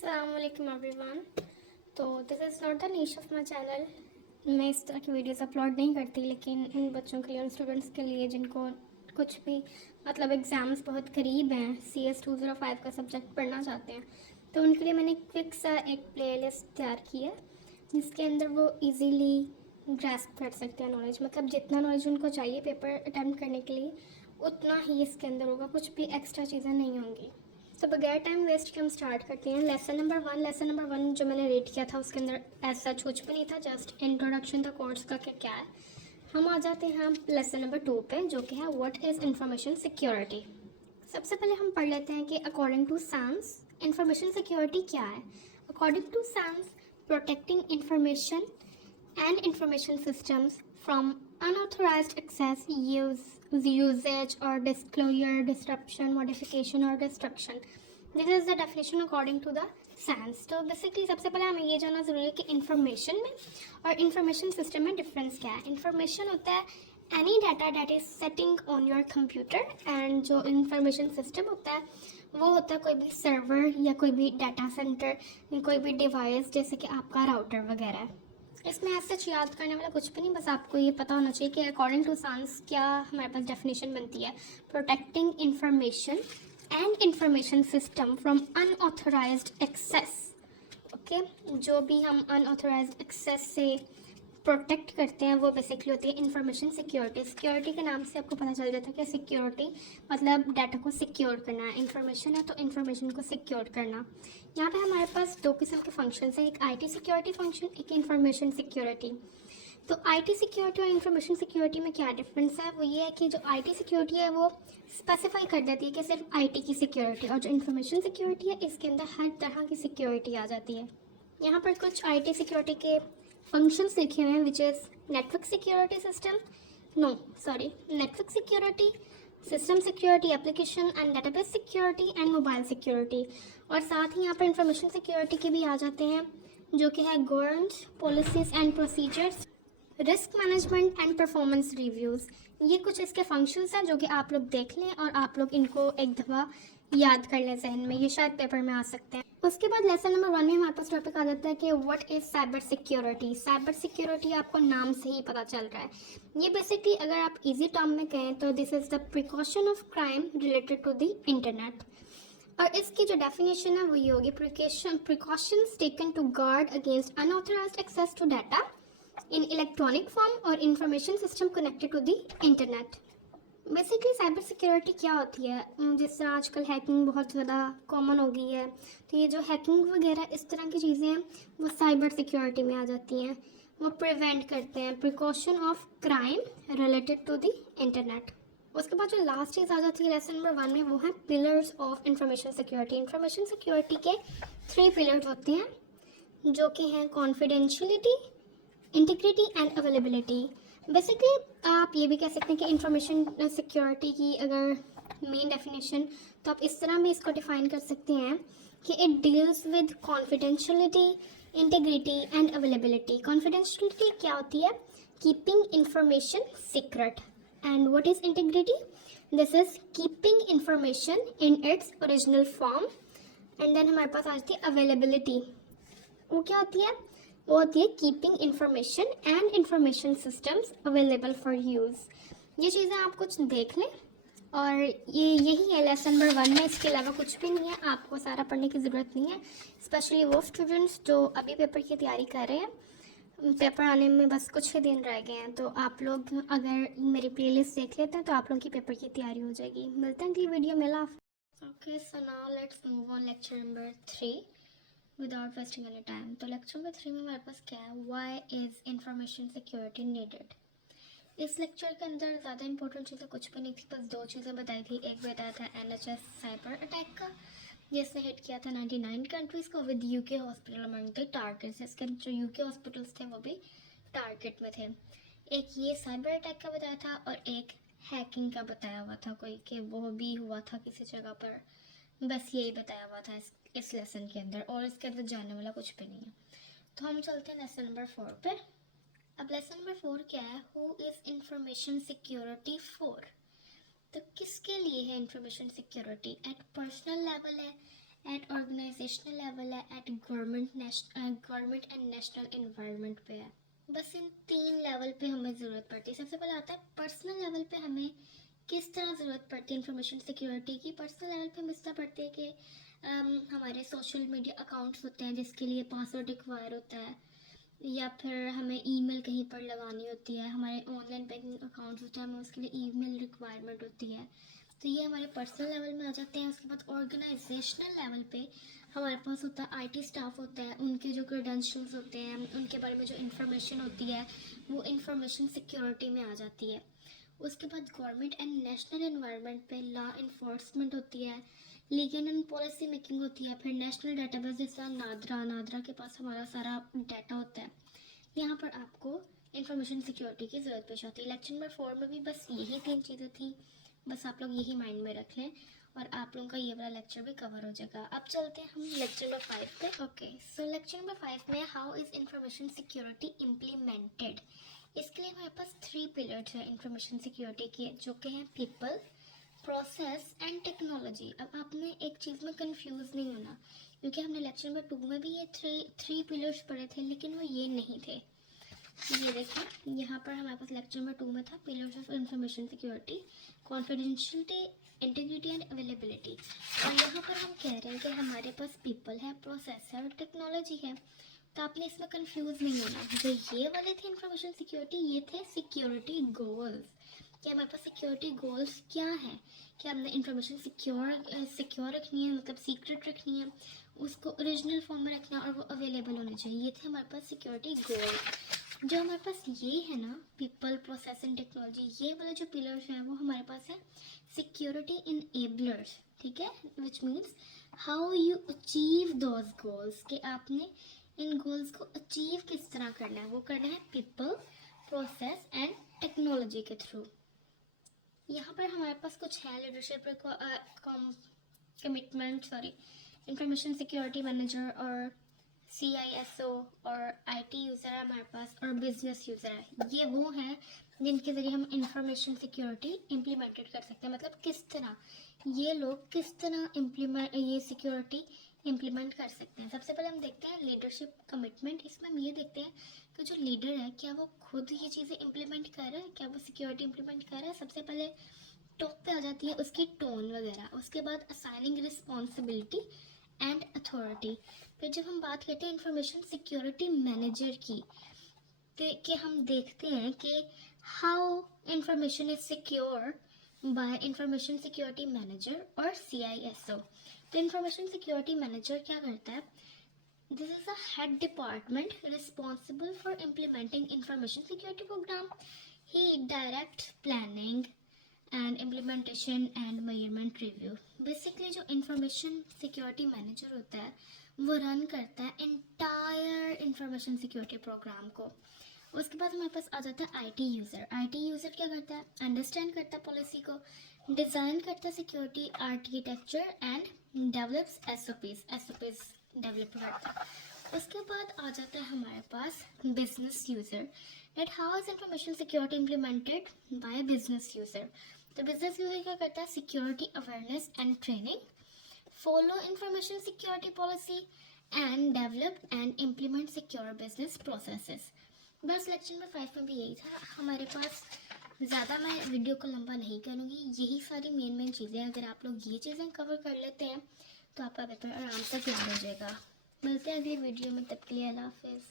Assalamualaikum everyone। तो this is not the niche of my channel. मैं इस तरह की वीडियोस अपलोड नहीं करती, लेकिन उन बच्चों के लिए, उन स्टूडेंट्स के लिए जिनको कुछ भी मतलब एग्ज़ाम्स बहुत करीब हैं, CS 205 का सब्जेक्ट पढ़ना चाहते हैं, तो उनके लिए मैंने क्विक सा एक प्लेलिस्ट तैयार की है जिसके अंदर वो इजीली ग्रैस्प कर सकते हैं नॉलेज। मतलब जितना नॉलेज उनको चाहिए पेपर अटैम्प्ट करने के लिए उतना ही इसके अंदर होगा, कुछ भी एक्स्ट्रा चीज़ें नहीं होंगी। तो बगैर टाइम वेस्ट के हम स्टार्ट करते हैं। लेसन नंबर वन जो मैंने रीड किया था उसके अंदर ऐसा कुछ भी नहीं था, जस्ट इंट्रोडक्शन था कोर्स का क्या है। हम आ जाते हैं लेसन नंबर 2 पे, जो कि है व्हाट इज़ इंफॉर्मेशन सिक्योरिटी। सबसे पहले हम पढ़ लेते हैं कि according to science information security क्या है। According to science, protecting information and information systems from unauthorized access, usage or disclosure, disruption, modification or destruction. This is the definition according to the science. तो basically सबसे पहले हमें ये जानना ज़रूरी है कि इंफॉर्मेशन में और इंफॉर्मेशन सिस्टम में डिफरेंस क्या है। इंफॉर्मेशन होता है any data that is setting on your computer, and जो इंफॉर्मेशन सिस्टम होता है वो होता है कोई भी सर्वर या कोई भी डाटा सेंटर, कोई भी डिवाइस जैसे कि आपका राउटर वगैरह है। इसमें ऐसा याद करने वाला कुछ भी नहीं, बस आपको ये पता होना चाहिए कि अकॉर्डिंग टू साइंस क्या हमारे पास डेफिनेशन बनती है। Protecting information and information system from unauthorized access. Okay, जो भी हम अनऑथोराइज्ड एक्सेस से प्रोटेक्ट करते हैं वो बेसिकली होती है इंफॉर्मेशन सिक्योरिटी। सिक्योरिटी के नाम से आपको पता चल जाता है कि सिक्योरिटी मतलब डाटा को सिक्योर करना है। इंफॉर्मेशन है तो इंफॉर्मेशन को सिक्योर करना। यहाँ पे हमारे पास दो किस्म के फंक्शंस हैं, एक आईटी सिक्योरिटी फंक्शन, एक इंफॉर्मेशन सिक्योरिटी। तो आईटी सिक्योरिटी और इंफॉर्मेशन सिक्योरिटी में क्या डिफरेंस है, वो ये है कि जो आईटी सिक्योरिटी है वो स्पेसिफाई कर देती है कि सिर्फ आईटी की सिक्योरिटी, और जो इंफॉर्मेशन सिक्योरिटी है इसके अंदर हर तरह की सिक्योरिटी आ जाती है। यहाँ पर कुछ आईटी सिक्योरिटी के फंक्शंस लिखे हुए हैं, which is network security system, network security, system security, application and database security and mobile security. और साथ ही यहाँ पर इंफॉर्मेशन सिक्योरिटी के भी आ जाते हैं, जो कि है government policies and procedures, risk management and performance reviews. ये कुछ इसके फंक्शंस हैं जो कि आप लोग देख लें और आप लोग इनको एक दफ़ा याद कर लें जहन में, ये शायद पेपर में आ सकते हैं। उसके बाद लेसन नंबर 1 में हमारे पास टॉपिक आ जाता है कि what is cyber security. Cyber security आपको नाम से ही पता चल रहा है। ये बेसिकली अगर आप इजी टर्म में कहें तो this is the precaution of crime related to the internet. और इसकी जो डेफिनेशन है वो ये होगी, precautions taken to guard against unauthorised access to data in electronic form और information system connected to the internet. Basically cyber security क्या होती है, जिस तरह आजकल हैकिंग बहुत ज़्यादा कॉमन हो गई है, तो ये जो हैकिंग वगैरह इस तरह की चीज़ें हैं वो साइबर सिक्योरिटी में आ जाती हैं। वो प्रिवेंट करते हैं, precaution of crime related to the internet. उसके बाद जो लास्ट चीज़ आ जाती है लेसन नंबर 1 में, वो है pillars of information security. Information security के 3 पिलर्स होते हैं, जो कि हैं confidentiality, integrity and availability. Basically आप ये भी कह सकते हैं कि इंफॉर्मेशन सिक्योरिटी की अगर मेन डेफिनेशन, तो आप इस तरह भी इसको डिफाइन कर सकते हैं कि it deals with confidentiality, integrity and availability. Confidentiality क्या होती है, keeping information secret, and what is integrity, this is keeping information in its original form. And then हमारे पास आ जाती है अवेलेबिलिटी, वो क्या होती है, वो होती है keeping information and information systems available for use. ये चीज़ें आप कुछ देख लें और ये यही है लेसन नंबर 1 में, इसके अलावा कुछ भी नहीं है, आपको सारा पढ़ने की ज़रूरत नहीं है। स्पेशली वो स्टूडेंट्स जो अभी पेपर की तैयारी कर रहे हैं, पेपर आने में बस कुछ ही दिन रह गए हैं, तो आप लोग अगर मेरी प्लेलिस्ट देख लेते हैं तो आप लोगों की पेपर की तैयारी हो जाएगी। मिलते हैं अगली वीडियो में। Okay, so now let's move on lecture number 3 without wasting any time. तो लेक्चर नंबर 3 में हमारे पास क्या है, why is information security needed. इस लेक्चर के अंदर ज़्यादा इंपॉर्टेंट चीज़ें कुछ भी नहीं थी, बस 2 चीज़ें बताई थी। एक बताया था NHS साइबर अटैक का, जिसने हिट किया था 99 कंट्रीज़ को, with UK hospital among the targets. इसके जो UK हॉस्पिटल्स थे वो भी टारगेट में थे। एक ये साइबर अटैक का बताया था और एक हैकिंग का बताया हुआ था कोई, कि वो भी हुआ था किसी जगह पर। बस यही बताया हुआ था इस लेसन के अंदर, और इसके अंदर जानने वाला कुछ भी नहीं है। तो हम चलते हैं लेसन नंबर 4 पे। अब लेसन नंबर 4 क्या है, who is information security for. तो किसके लिए है information security, eight personal level है, एट ऑर्गेनाइजेशनल लेवल है, eight government and national environment पे है। बस इन 3 लेवल पे हमें ज़रूरत पड़ती है। सबसे पहले आता है पर्सनल लेवल पे हमें किस तरह ज़रूरत पड़ती है इंफॉर्मेशन सिक्योरिटी की। पर्सनल लेवल पे हमें इस तरह पड़ती है कि हमारे सोशल मीडिया अकाउंट्स होते हैं जिसके लिए पासवर्ड रिक्वायर होता है, या फिर हमें ईमेल कहीं पर लगानी होती है, हमारे ऑनलाइन बैंकिंग अकाउंट्स होते हैं हमें उसके लिए ईमेल रिक्वायरमेंट होती है। तो ये हमारे पर्सनल लेवल में आ जाते हैं। उसके बाद ऑर्गेनाइजेशनल लेवल पे हमारे पास होता है आईटी स्टाफ होता है, उनके जो क्रेडेंशियल्स होते हैं, उनके बारे में जो इन्फॉर्मेशन होती है वो इन्फॉर्मेशन सिक्योरिटी में आ जाती है। उसके बाद गवर्नमेंट एंड नेशनल एनवायरनमेंट पे लॉ इन्फोर्समेंट होती है, लीगल एंड पॉलिसी मेकिंग होती है, फिर नेशनल डाटाबेस जैसा नादरा के पास हमारा सारा डाटा होता है। यहाँ पर आपको इंफॉर्मेशन सिक्योरिटी की ज़रूरत पेश आती है। लेक्चर नंबर 4 में भी बस यही 3 चीज़ें थी, बस आप लोग यही माइंड में रख लें और आप लोगों का ये वाला लेक्चर भी कवर हो जाएगा। अब चलते हैं हम लेक्चर नंबर 5 पे। ओके, सो लेक्चर नंबर 5 में how is information security implemented. इसके लिए हमारे पास 3 पिलर्स हैं इंफॉर्मेशन सिक्योरिटी के, जो कि हैं पीपल, प्रोसेस एंड टेक्नोलॉजी। अब आपने एक चीज़ में कंफ्यूज नहीं होना, क्योंकि हमने लेक्चर नंबर 2 में भी ये थ्री पिलर्स पढ़े थे, लेकिन वो ये नहीं थे। ये देखिए, यहाँ पर हमारे पास लेक्चर नंबर 2 में था pillars of information security, confidentiality, integrity and availability. और यहाँ पर हम कह रहे हैं कि हमारे पास पीपल है, प्रोसेस है और टेक्नोलॉजी है। तो आपने इसमें कंफ्यूज नहीं होना। जो ये वाले थे इंफॉर्मेशन सिक्योरिटी, ये थे सिक्योरिटी गोल्स। कि हमारे पास सिक्योरिटी गोल्स क्या है, कि हमने इंफॉर्मेशन सिक्योर रखनी है, मतलब सीक्रेट रखनी है, उसको ओरिजिनल फॉर्म में रखना और वो अवेलेबल होने चाहिए। ये थे हमारे पास सिक्योरिटी गोल। जो हमारे पास ये है ना, पीपल, प्रोसेस एंड टेक्नोलॉजी, ये वाले जो पिलर्स हैं वो हमारे पास है सिक्योरिटी इनेबलर्स। ठीक है, which means how you achieve those goals, कि आपने इन गोल्स को अचीव किस तरह करना है। वो करना है पीपल, प्रोसेस एंड टेक्नोलॉजी के थ्रू। यहाँ पर हमारे पास कुछ है leadership commitment, information security manager और CISO और IT यूज़र है हमारे पास, और बिजनेस यूज़र है। ये वो हैं जिनके ज़रिए हम इंफॉर्मेशन सिक्योरिटी इम्प्लीमेंटेड कर सकते हैं। मतलब किस तरह ये लोग किस तरह ये सिक्योरिटी इम्प्लीमेंट कर सकते हैं। सबसे पहले हम देखते हैं लीडरशिप कमिटमेंट। इसमें हम ये देखते हैं कि जो लीडर है क्या वो खुद ये चीज़ें इम्प्लीमेंट कर रहा है, क्या वो सिक्योरिटी इम्प्लीमेंट कर रहा है। सबसे पहले टॉप पे आ जाती है उसकी टोन वगैरह। उसके बाद असाइनिंग रिस्पॉन्सिबिलिटी एंड अथॉरिटी। फिर जब हम बात करते हैं इंफॉर्मेशन सिक्योरिटी मैनेजर की, तो कि हम देखते हैं कि how information is secure by information security manager और CISO। तो इंफॉर्मेशन सिक्योरिटी मैनेजर क्या करता है, this is a head department responsible for implementing information security program. He direct planning and implementation and measurement review. Basically जो information security manager होता है वो run करता है इंटायर इंफॉर्मेशन सिक्योरिटी प्रोग्राम को। उसके बाद हमारे पास आ जाता है IT यूज़र। IT यूज़र क्या करता है, अंडरस्टैंड करता है पॉलिसी को, डिज़ाइन करता है security architecture and develops SOPs develop करता है। उसके बाद आ जाता है हमारे पास business user, that how is information security implemented by business user. तो बिजनेस यूज़र क्या करता है, security awareness and training, follow information security policy and develop and implement secure business processes। बस लेक्चर नंबर 5 में भी यही था हमारे पास। ज़्यादा मैं वीडियो को लंबा नहीं करूँगी, यही सारी मेन चीज़ें। अगर आप लोग ये चीज़ें कवर कर लेते हैं तो आपका पेपर आराम से क्लियर हो जाएगा। मिलते हैं अगली वीडियो में, तब के लिए अल्लाह हाफिज़।